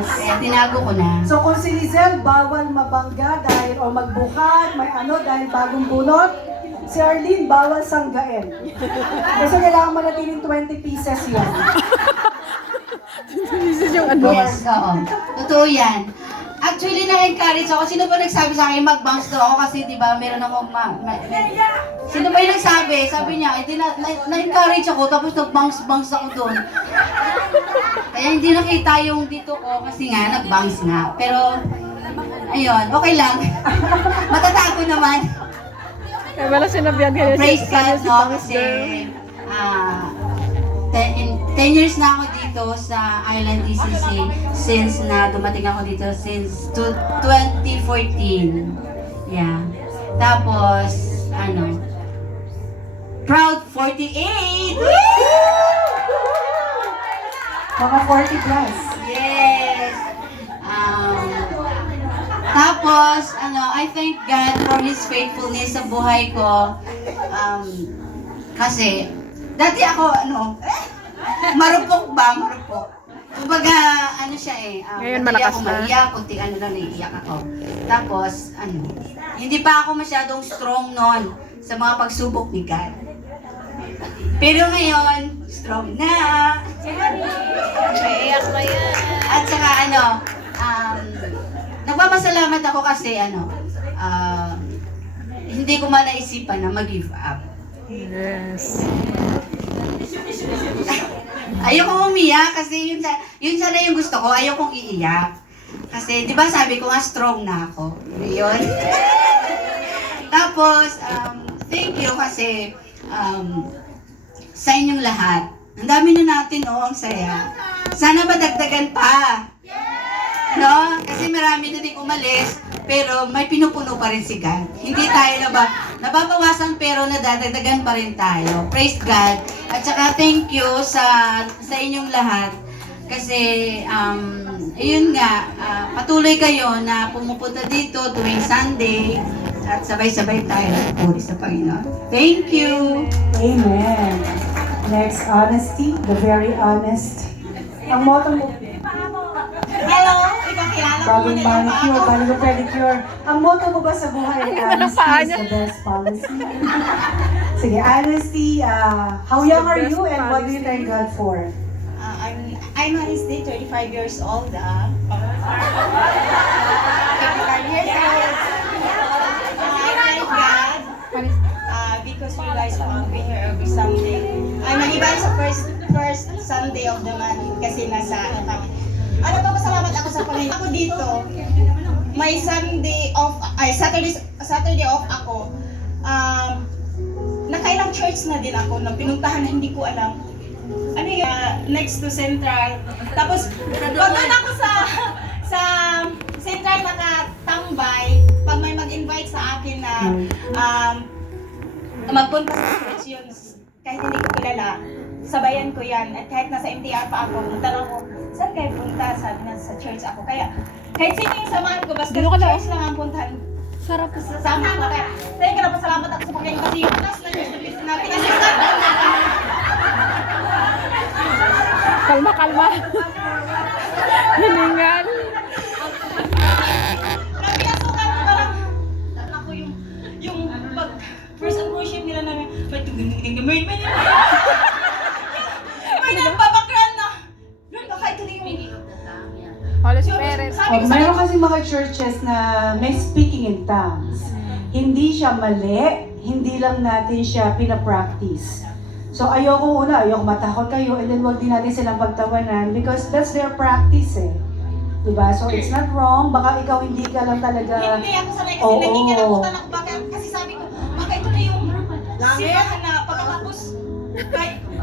Yes. Kaya tinago ko na. So kung si Lizelle bawal mabangga dahil o magbukad, may ano dahil bagong bunot, si Arlene bawal sanggain. Kasi kailangan manatiling 20 pieces yan. Yes, oo. Totoo yan. Actually, na-encourage ako. Sino ba nagsabi sa akin mag-bounce daw ako kasi di ba meron ako sino ba yung nagsabi? Sabi niya, na-encourage ako tapos nag-bounce ako doon. Kaya hindi nakita yung dito ko kasi nga, nag-bounce nga. Pero, ayun, okay lang. Matatago naman. Kaya wala sinabihan kayo Praise God, si no? Bangus Kasi, Girl. 10 years na ako dito sa Island DCC since na dumating ako dito since 2014. Yeah. Tapos, proud 48! Mga 40 plus. Yes! Tapos, I thank God for His faithfulness sa buhay ko. Kasi, dati ako, marupok. Kumbaga, siya Ngayon, dati malakas ako na. maiyak, kunti naiiyak ako. Tapos, hindi pa ako masyadong strong noon sa mga pagsubok ni God. Pero ngayon, strong na. Naiiyak na yan. At saka nagpapasalamat ako kasi hindi ko man naisipan na mag-give up. Yes. Ayoko umiyak kasi yun sana yung gusto ko, ayokong iiyak. Kasi, di ba sabi ko nga strong na ako. Yun. Tapos, thank you kasi sa inyong lahat. Ang dami na natin, ang saya. Sana madagdagan pa. No? Kasi marami na din umalis, pero may pinupuno pa rin si God. Hindi tayo nababawasan pero nadadagdagan pa rin tayo. Praise God. At saka thank you sa inyong lahat. Kasi, ayun nga, patuloy kayo na pumupunta dito tuwing Sunday at sabay-sabay tayo nagpuri sa Panginoon. Thank you! Amen. Next, honesty, the very honest. Ang motto mo, Hello! Ipakilala ko bagong muna yung manicure, pa bagong pedicure. Ang motto mo ba sa buhay ay honesty is the best policy? Sige, honesty, how young are you and what do you thank God for? I'm honestly 35 years old. 55 years old. I thank God because you guys want to be here every Sunday. I'm maliban sa first Sunday of the month kasi nasa kami. Pasalamat ako sa Panginoon. Ako dito, may Sunday off, Saturday off ako. Nakailang church na din ako na pinuntahan na hindi ko alam. Next to Central. Tapos, pag ako sa Central nakatambay, pag may mag-invite sa akin na magpunta sa church yun, kahit hindi ko kilala, sabayan ko yan. At kahit nasa MTR pa ako, punta ako, saan kayo punta? Sabi na sa church ako. Kaya, kahit sino yung samahan ko, basta church lang ang puntahan. Sarap po. Sama ko. Kaya, thank you na pasalamat ako sa Panginoon kasi yung last na church na listen natin. Kalma. Hiningal. Pinasukan ko parang ako yung pag first and worship nila namin may nagbabackground na doon baka ito na yung Holy Spirit. Mayroon kasi mga churches na may speaking in tongues. Hindi siya mali, hindi lang natin siya pinapractice. So ayoko matakot kayo and then wag din natin silang pagtawanan because that's their practice eh. Diba? So it's not wrong, baka ikaw hindi ka lang talaga. hindi ako sanay kasi naging kinabutan ako baka kasi sabi ko baka ito na yung sipahan na pagkatapos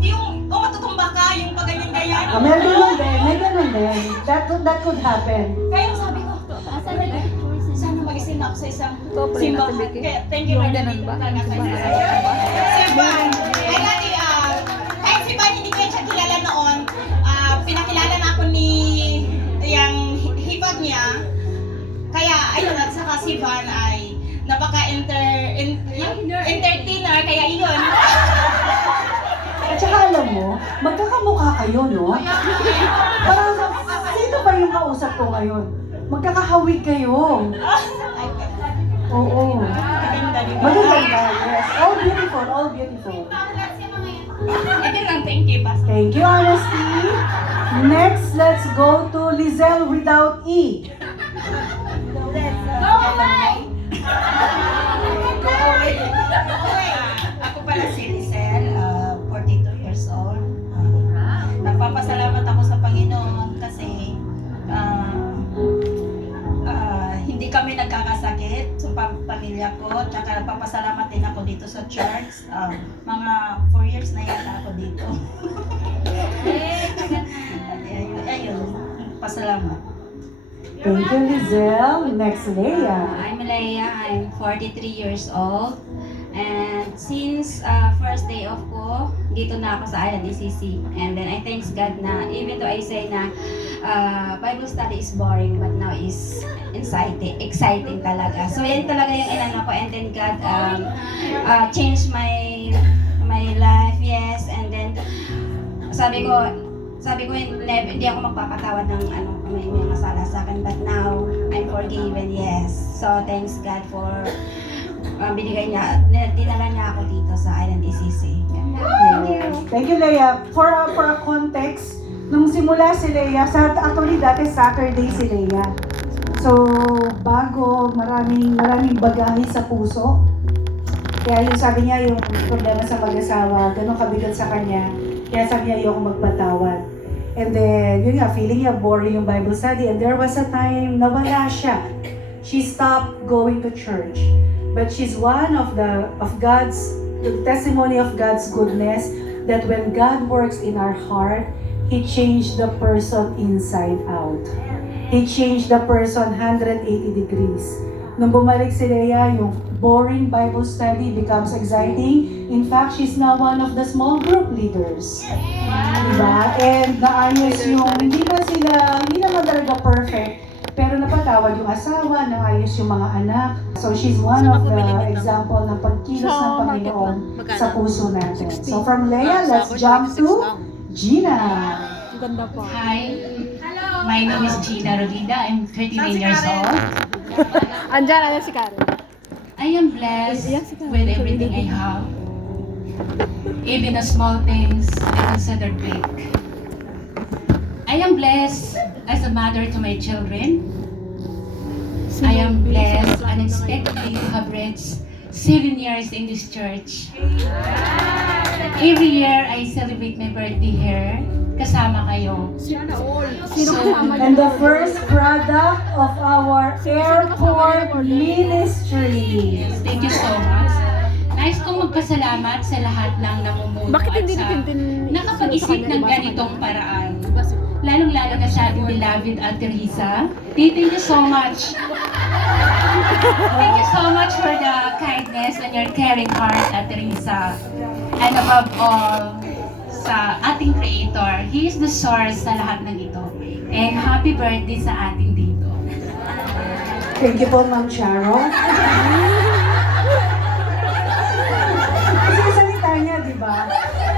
yung matutumba ka yung paganyan-ganyan. May ganun din. That could happen. Kaya sabi ko, sana mag-isin ako sa isang Ito, simbahan. Biki. Kaya thank you Lord na dito talaga sa simbahan. Ay lagi, kahit simbahan hindi ko yan siya kilala noon, pinakilala na ako ni yung hipag niya. Kaya ayun, at saka si Van ay napaka-entertainer, kaya yun. At saka alam mo, magkakamukha kayo, no? Parang sino ba yung kausap ko ngayon. Magkakahawig kayo. Oo. Maganda, di ba? Magaganda, yes. All beautiful, all beautiful. Ito lang, thank you, Pastor. Thank you, Honesty. Next, let's go to Lizelle without E. Go away! Go away! Ako pala si Lizelle, 42 years old. Nagpapasalamat ako sa Panginoon kasi hindi kami nagkakasakit sa pamilya ko. Tsaka nagpapasalamat din ako dito sa church. Mga 4 years na yata ako dito. Ayun, pasalamat. Thank you, Lizelle. Next, Leia. I'm Leia. I'm 43 years old. And since first day off ko, dito na ako sa Island ECC. And then I thanks God na, even though I say na Bible study is boring, but now is exciting talaga. So yan talaga yung inano ko. And then God changed my life, yes. And then sabi ko hindi ako magpapatawad ng may mga sala sa akin, but now I'm forgiven, yes. So thanks God for dinala niya ako dito sa Island ECC. Thank you, Leia. For a context, nung simula si Leia, actually dati Saturday si Leia. So, bago, maraming bagahe sa puso. Kaya yung sabi niya, yung problema sa mag-asawa, ganun kabigat sa kanya. Kaya sabi niya, ayoko magpatawad. And then, yun nga, feeling niya boring yung Bible study. And there was a time na wala siya. She stopped going to church. But she's one of the testimony of God's goodness, that when God works in our heart, He changed the person inside out. He changed the person 180 degrees. Nung bumalik si Leia, yung boring Bible study becomes exciting. In fact, she's now one of the small group leaders. Diba? And naayos yung, hindi naman talaga perfect, pero napatawad yung asawa, naayos yung mga anak. So she's one of the example ng pagkilos ng Panginoon sa puso natin. So from Leia, let's jump to Gina. Ang ganda po. Hi, my name is Gina Rodida. I'm 39 years old. Andyan si Karen. I am blessed with everything I have. Even the small things I consider big. I am blessed as a mother to my children. I am blessed unexpectedly to have reached 7 years in this church. Every year I celebrate my birthday here. Kasama kayo. And the first product of our airport ministry. Thank you so much. Nais kong magpasalamat sa lahat ng namumuno Bakit at hindi sa natin nakapag-isip ng ganitong paraan. Lalong-lalo na sa ating beloved Ate Risa. Thank you so much. Thank you so much for the kindness and your caring heart, Ate Risa. And above all, sa ating Creator, He is the source sa lahat ng ito. And happy birthday sa ating dito. Thank you po, Ma'am Charo. Kasi salita niya, di ba?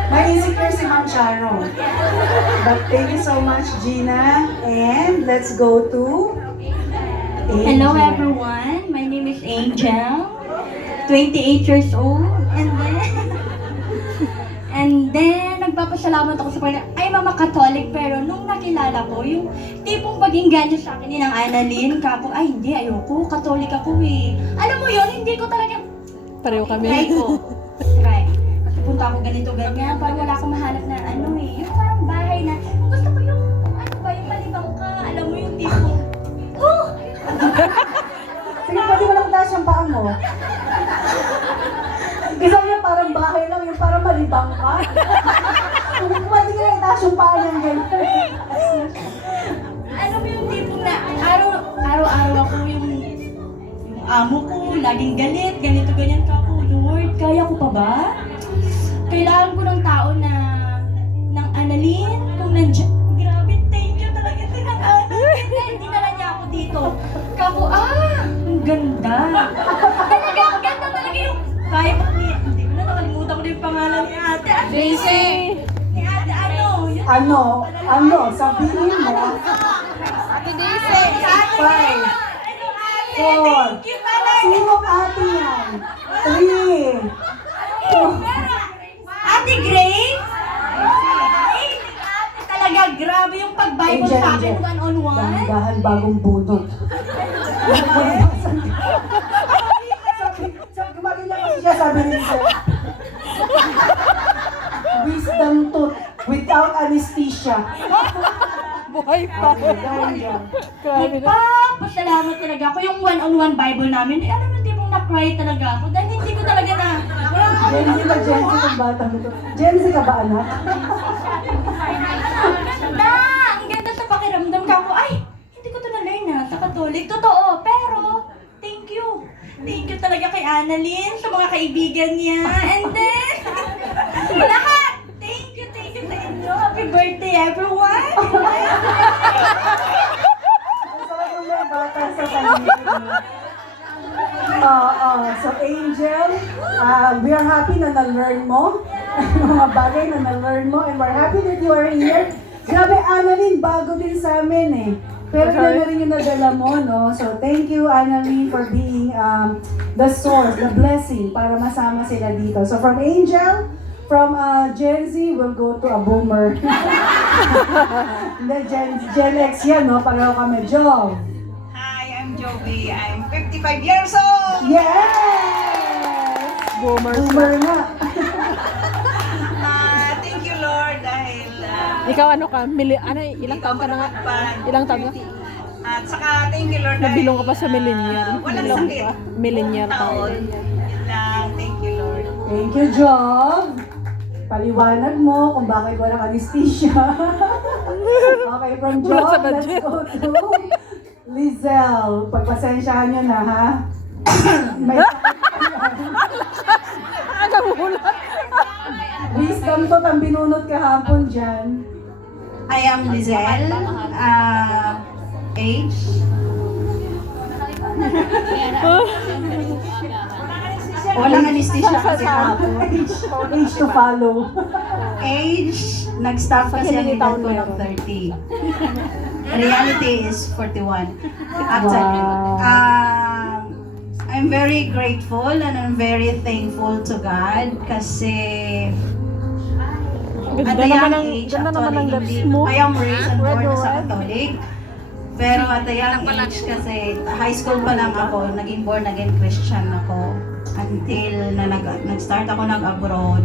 May insecure si Ma'am Charo. But thank you so much, Gina. And let's go to Hello Angel. everyone, my name is Angel, 28 years old, and then nagpapasalamat ako sa Panginoon. Ay, Mama Catholic, pero nung nakilala ko, yung tipong paging ganyan sa akin ni ng Annalyn, kako, ay hindi, ayoko, Catholic ako eh. Alam mo yun, hindi ko talaga, Pareho kami. try ko. Try. Kasi punta ako ganito, ganyan, parang wala akong mahanap na ano eh, yung parang bahay na, gusto ko yung, ano ba, yung malibang ka, alam mo yung tipong, Sige, pwede mo lang taas yung paa mo. Gusto niya parang bahay lang, yung parang malibang ka. Pwede ka lang taas yung paa niyang ganyan. Ano mo yung tipong na araw-araw ako yung amo ko, laging galit, ganito, ganyan ka ako. Lord, kaya ko pa ba? Kailangan ko ng tao na, ng Annalyn, kung nandiyan. Grabe, thank you talaga sa ng Annalyn. Hindi na niya ako dito. Kako, ang ganda. Talaga, ang ganda talaga yung, kaya ko hindi ko na nakalimutan ko na yung pangalan ni ate. Ni ate, ano? Yun, Ano? Sabihin mo. Ate Daisy. 5, 4, sino ate yan? 3, Ate Grace? Ay, ate talaga, grabe yung pag-Bible Angel, sa akin, Angel. one-on-one. dahan bagong bunot. sabi, gumaganda kasi siya, sabi ni Sir. Wisdom tooth without anesthesia. Buhay pa. Grabe na. Nagpapasalamat talaga ako yung one-on-one Bible namin. Eh, alam mo, hindi mong na-cry talaga ako dahil hindi ko talaga na... Gen Z kung bata mo to. Gen Z ka ba, anak? Ganda! Ang ganda sa pakiramdam ka ako. Ay, hindi ko to na-learn sa Katolik. Totoo, pero thank you. Thank you talaga kay Annalyn, sa mga kaibigan niya. And then, lahat! Thank you sa inyo. Happy birthday, everyone! Ang sarap ng mga bata sa kanya. So Angel, we are happy na na-learn mo. Mga bagay na na-learn mo. And we're happy that you are here. Grabe, Annalyn, bago din sa amin eh. Pero yun na rin yung nadala mo, no? So thank you, Annalyn, for being the source, the blessing para masama sila dito. So from Angel, from Gen Z, we'll go to a boomer. Hindi, Gen X yan, no? Pareho kami. Jov. Hi, I'm Jovi. I'm 55 years old. Yes! Boomer. Boomer nga. Thank you, Lord, dahil Ikaw ano ka? Ilang taon ka na nga? Ilang taon ka? at saka thank you, Lord, Nabilong ka pa sa millennial. walang Nabilong sakit. ka. Millennial ka. Taon. Yun lang. Thank you, Lord. Thank you, Jov. Paliwanag mo kung bakit walang anesthesia. Okay, from Wala Jov, sa let's budget. go to Lizelle. Pagpasensyahan nyo na, ha? May Aga mulat. wisdom to ang binunot kahapon dyan. I am Lizelle. Age? Walang anesthesia kasi kahapon. Age to follow. Age, nag-start kasi ang edad ko ng 30. Reality is 41. Actually, I'm very grateful and I'm very thankful to God kasi at Ganda a naman young ang age, ganda naman ang actually, lips mo. I am raised and born Red, sa red. Catholic. Pero at a young age kasi, high school pa lang ako, naging born again Christian ako. Until na nag-start ako nag-abroad.